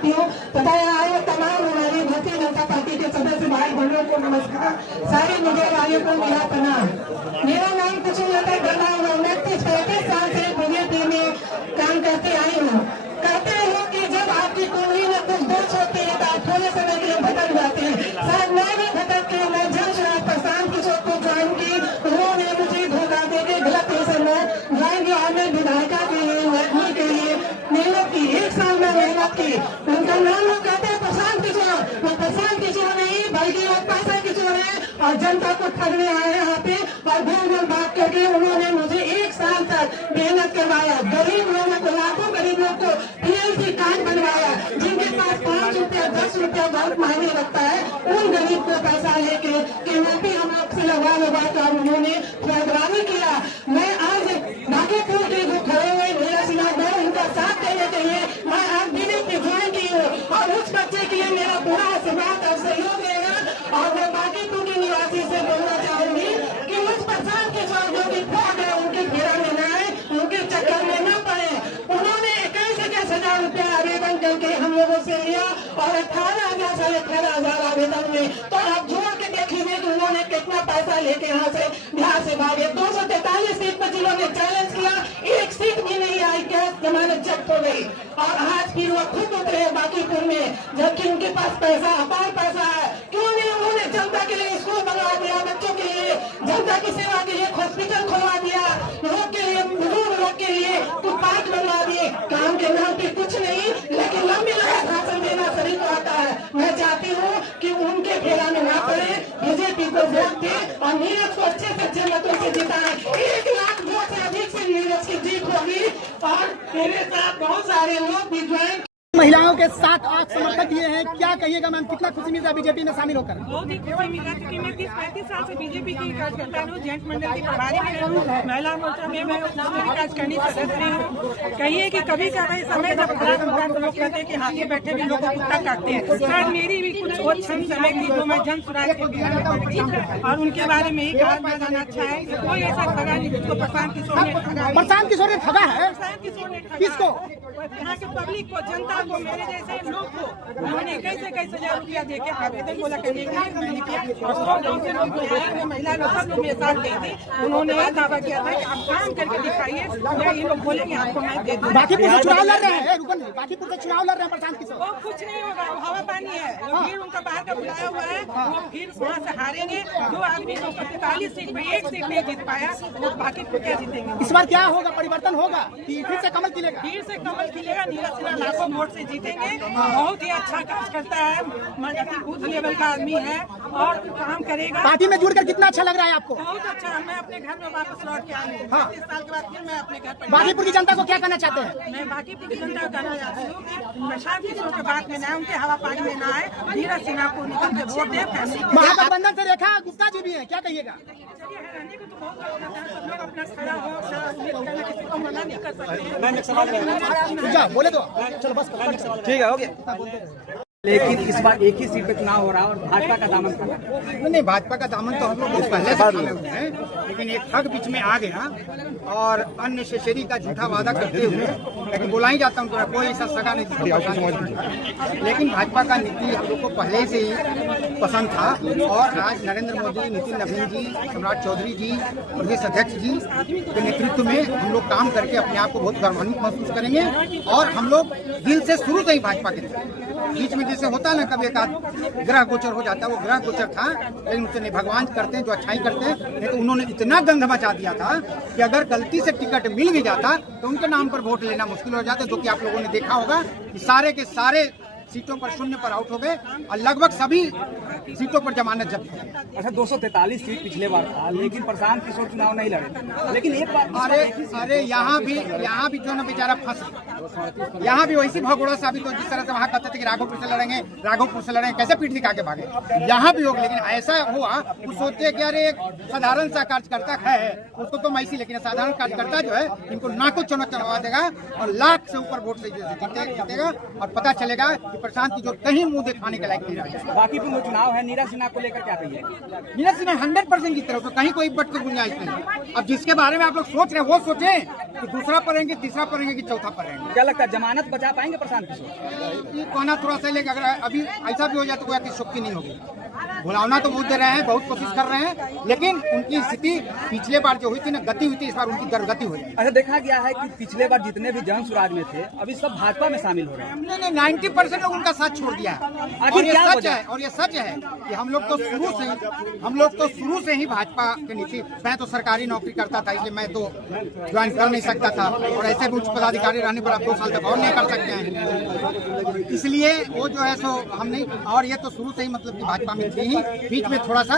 करती हूँ तथा यहाँ आए तमाम हमारी भारतीय जनता पार्टी के सदस्य भाई बहनों को नमस्कार, सारे मीडिया वालों को मेरा प्रणाम। मेरा नाम कुशलता गला हुआ, मैं 35 साल से बीजेपी में काम करते आई हूँ। कहते हैं कि जब आपकी कुंडली में कुछ दोष होते हैं तो आप थोड़े समय के लिए भटक जाते हैं। शायद मैं भी भटक के मैं जनसुराज प्रशांत किशोर को ज्वाइन की, उन्होंने मुझे धोखा देके गलत से मैं ज्वाइन किया। मैं विधायिका के लिए लड़ने के लिए मेहनत की, 1 साल में मेहनत की। उनका नाम लोग कहते हैं प्रशांत किशोर, वो प्रशांत किशोर नहीं बल्कि वो पैसा किशोर है और जनता को ठगने आए यहाँ पे और घूम बात करके उन्होंने मुझे 1 साल तक मेहनत करवाया। गरीब लोगों को, लाखों गरीब लोगों को पीएलसी कार्ड बनवाया, जिनके पास 5 रुपया 10 रुपया बहुत मायने लगता है, उन गरीब को पैसा लेके केवल हम आपसे लगा कर उन्होंने फैसला किया। मैं आज बाकीपुर के जो खड़े हुए मेरा सिला मैं उनका साथ देने के लिए मैं आज बीजेपी ज्वाइन की हूँ और उस बच्चे के लिए मेरा पूरा आशीर्वाद और सहयोग रहेगा। और मैं बाकीपुर के निवासी से बोलना चाहूंगी कि उस प्रशांत के साथ जो भी फ्रॉड है उनके घेरा में न आए, उनके चक्कर में न पड़े। उन्होंने 21,000 रुपया आवेदन करके हम लोगों से लिया और 18,000 से 18,000 आवेदन में, तो आप जोड़ के देखिए कि उन्होंने कितना पैसा लेके यहाँ से बिहार से भागे। 243 सीट पर जिन्होंने चैलेंज किया, 1 सीट भी नहीं आई, कैश जमानत जब्त हो गई। और आज फिर वो खुद उतरे बाकीपुर में, जबकि उनके पास पैसा अपार पैसा है। क्यों नहीं उन्होंने जनता के लिए स्कूल बनवा दिया, बच्चों के लिए, जनता की सेवा के लिए हॉस्पिटल खुलवा दिया, लोग के लिए, बुजुर्ग लोग के लिए पार्क बनवा दिए। काम के नाम पे कुछ नहीं, लेकिन लंबी लंबा भाषण देना शरीर को आता है। मैं चाहती हूँ कि उनके फेरा में ना पड़े, बीजेपी को वोट दे और नीरज को अच्छे से अच्छे मतों से जिताए। 1 लाख वोट से अधिक से नीरज की जीत होगी और मेरे साथ बहुत सारे लोग भी ज्वाइन। महिलाओं के साथ आप समर्थक दिए हैं, क्या कहिएगा मैम, कितना खुशी मिलता है बीजेपी में शामिल होकर? बहुत ही खुशी मिला क्योंकि मैं 30-35 साल से बीजेपी की कार्यकर्ता हूँ, जेंट्स मंडल की प्रभारी भी हूँ, महिला मोर्चा में मैं कार्यकारिणी सदस्य हूँ। कहिए कि कभी कभी समय जब खराब होता है तो लोग कहते हैं कि हाथी बैठे भी लोगों को कुत्ता काटते हैं। शायद मेरी भी कुछ और क्षण समय की जो मैं जन सुराज के बिहार और उनके बारे में ही कहा जाना अच्छा है। कोई ऐसा ठगा नहीं जिसको प्रशांत किशोर ने ठगा। प्रशांत किशोर ने ठगा है? प्रशांत किशोर ने किसको? यहाँ के पब्लिक को, जनता को, मेरे जैसे लोग को उन्होंने 21,000 रुपया दे के आवेदन बोला करने के लिए मैंने किया। और 100 गाँव से लोग जो आए, महिला लोग सब लोग मेरे साथ गई थी। उन्होंने यह दावा किया था कि आप काम करके दिखाइए, या ये लोग बोलेंगे आपको मैं दे दूँ। बाकीपुर से चुनाव लड़ रहे हैं, बाकीपुर से चुनाव लड़ रहे हैं प्रशांत किशोर। वो कुछ नहीं होगा, हवा पानी है। फिर उनका बाहर का बुलाया हुआ है, वो फिर वहाँ से हारेंगे। 2 आदमी 243 सीट में 1 सीट नहीं जीत पाया, वो बाकीपुर क्या जीतेंगे? इस बार क्या होगा, परिवर्तन होगा कि फिर से कमल खिलेगा? फिर से कमल खिलेगा, नीरज सिन्हा लाखों वोट से जीतेंगे। बहुत ही अच्छा कार्य करता है, बूथ लेवल का आदमी है और काम करेगा। पार्टी में जुड़कर कितना अच्छा लग रहा है आपको? बहुत अच्छा। मैं अपने घर में वापस लौट के आई हूँ। 30 साल के बाद फिर मैं अपने घर पर। बाकीपुर की जनता को क्या कहना चाहते हैं? मैं बाकीपुर की जनता को कहना चाहती हूँ कि प्रशांत किशोर के बात में न आए, उनके हवा पानी में न आए, नीरज सिन्हा को निकल के वोट दे। महागठबंधन से रेखा गुप्ता जी भी है, क्या कहिएगा? रहने को तो बहुत सब लोग अपना खड़ा हो, किसी को मना नहीं कर सकते। बोले तो चलो बस ठीक है, हो गया। लेकिन इस बार एक ही सीट पे चुनाव हो रहा है और भाजपा का दामन थामा नहीं, भाजपा का दामन तो हम लोग पहले से थामे हुए हैं, लेकिन एक ठग बीच में आ गया और अननेसेसरी का झूठा वादा करते हुए, लेकिन बोला ही जाता हूँ कोई ऐसा सगा नहीं। लेकिन भाजपा का नीति हम लोग को पहले से ही पसंद था और आज नरेंद्र मोदी, नितिन नवीन जी, सम्राट चौधरी जी, प्रदेश अध्यक्ष जी के नेतृत्व में हम लोग काम करके अपने आप को बहुत गौरवान्वित महसूस करेंगे। और हम लोग दिल से शुरू से ही भाजपा के थे। बीच में जैसे होता है ना, कभी एक आध ग्रह गोचर हो जाता है, वो ग्रह गोचर था, लेकिन उससे नहीं, भगवान करते हैं जो अच्छाई करते हैं। नहीं तो उन्होंने इतना गंध मचा दिया था कि अगर गलती से टिकट मिल भी जाता तो उनके नाम पर वोट लेना मुश्किल हो जाता, जो कि आप लोगों ने देखा होगा कि सारे के सारे सीटों पर शून्य पर आउट हो गए और लगभग सभी सीटों पर जमानत जब्त है। अच्छा, 243 सीट पिछले बार था, लेकिन प्रशांत किशोर चुनाव नहीं लड़े। लेकिन एक बार अरे यहाँ भी जो ना बेचारा फंस, यहाँ भी वैसी भगोड़ा साबित हो, जिस तरह से वहाँ कहते थे कि राघोपुर से लड़ेंगे, कैसे पीठ दिखा के भागे। यहाँ भी होगा, लेकिन ऐसा हुआ वो सोचते कि अरे एक साधारण सा कार्यकर्ता है, उसको तो मैसी, लेकिन साधारण कार्यकर्ता जो है इनको नाको चुनाव चलवा देगा और लाख से ऊपर वोट से जीतेगा और पता चलेगा कि प्रशांत की जो कहीं मुंह दिखाने के लायक नहीं रहेगा। बाकीपुर में चुनाव है, है नीरज सिन्हा को लेकर क्या कहिए? नीरज सिन्हा 100% की तरफ, तो कहीं कोई बट की गुंजाइश नहीं। अब जिसके बारे में आप लोग सोच रहे हैं वो सोचे कि दूसरा पढ़ेंगे, तीसरा पढ़ेंगे कि चौथा पढ़ेंगे। क्या लगता है जमानत बचा पाएंगे प्रशांत किशोर? ये कहना थोड़ा सा, लेकिन अगर अभी ऐसा भी हो जाए तो कोई अतिशोक्ति नहीं होगी। भुलावना तो बहुत दे रहे हैं, बहुत कोशिश कर रहे हैं, लेकिन उनकी स्थिति पिछले बार जो हुई थी ना, गति हुई थी, इस बार उनकी दुर्गति हो जाएगी। अच्छा, देखा गया है कि पिछले बार जितने भी जन स्वराज में थे अभी सब भाजपा में शामिल हो रहे हैं। नहीं, 90% लोग उनका साथ छोड़ दिया है। और ये सच है, और ये सच है कि हम लोग तो शुरू से ही भाजपा की नीति। मैं तो सरकारी नौकरी करता था, इसलिए मैं तो ज्वाइन कर नहीं सकता था, और ऐसे भी उच्च पदाधिकारी रहने पर आप 2 साल तक और नहीं कर सकते हैं, इसलिए वो जो है सो हम नहीं। और ये तो शुरू से ही मतलब कि भाजपा में थी ही, बीच में थोड़ा सा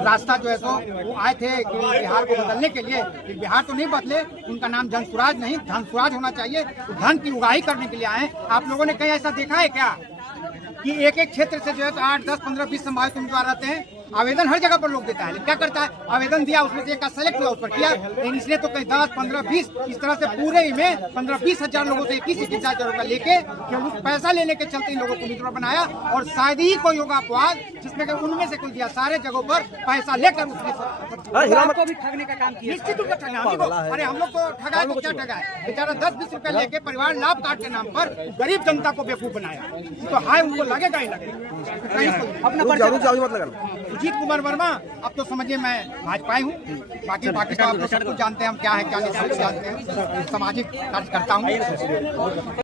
रास्ता जो है सो वो आए थे कि बिहार को बदलने के लिए। बिहार तो नहीं बदले, उनका नाम जन स्वराज नहीं धन स्वराज होना चाहिए, तो धन की उगाही करने के लिए आए। आप लोगों ने कहीं ऐसा देखा है क्या कि एक एक क्षेत्र से जो है तो 8, 10, 15, 20 संभावित उम्मीदवार रहते हैं? आवेदन हर जगह पर लोग देता है, लेकिन क्या करता है, आवेदन दिया, उसमें से एक का सेलेक्ट हुआ, उस पर किया, लेकिन इसने तो कहीं 10, 15, 20 इस तरह से पूरे ही में 15-20 हजार लोगों से 21-21 रुपया लेके केवल उस पैसा लेने के चलते इन लोगों को उम्मीदवार बनाया। और शायद ही कोई होगा अपवाद जिसमें कि उनमें से कोई दिया, सारे जगहों पर पैसा लेकर उसने आपको भी ठगने का काम किया। निश्चित रूप से ठगा। अरे हम लोग तो ठगा तो क्या ठगा है, बेचारा 10-20 रुपया लेके परिवार लाभ कार्ड के नाम पर गरीब जनता को बेवकूफ बनाया। तो हाय उनको लगेगा ही लगेगा। अपना सुजीत कुमार वर्मा, अब तो समझिए मैं भाजपाई हूँ, बाकी तो आप लोग सब कुछ जानते हैं हम क्या है क्या नहीं, सब जानते हैं। सामाजिक कार्य करता हूँ।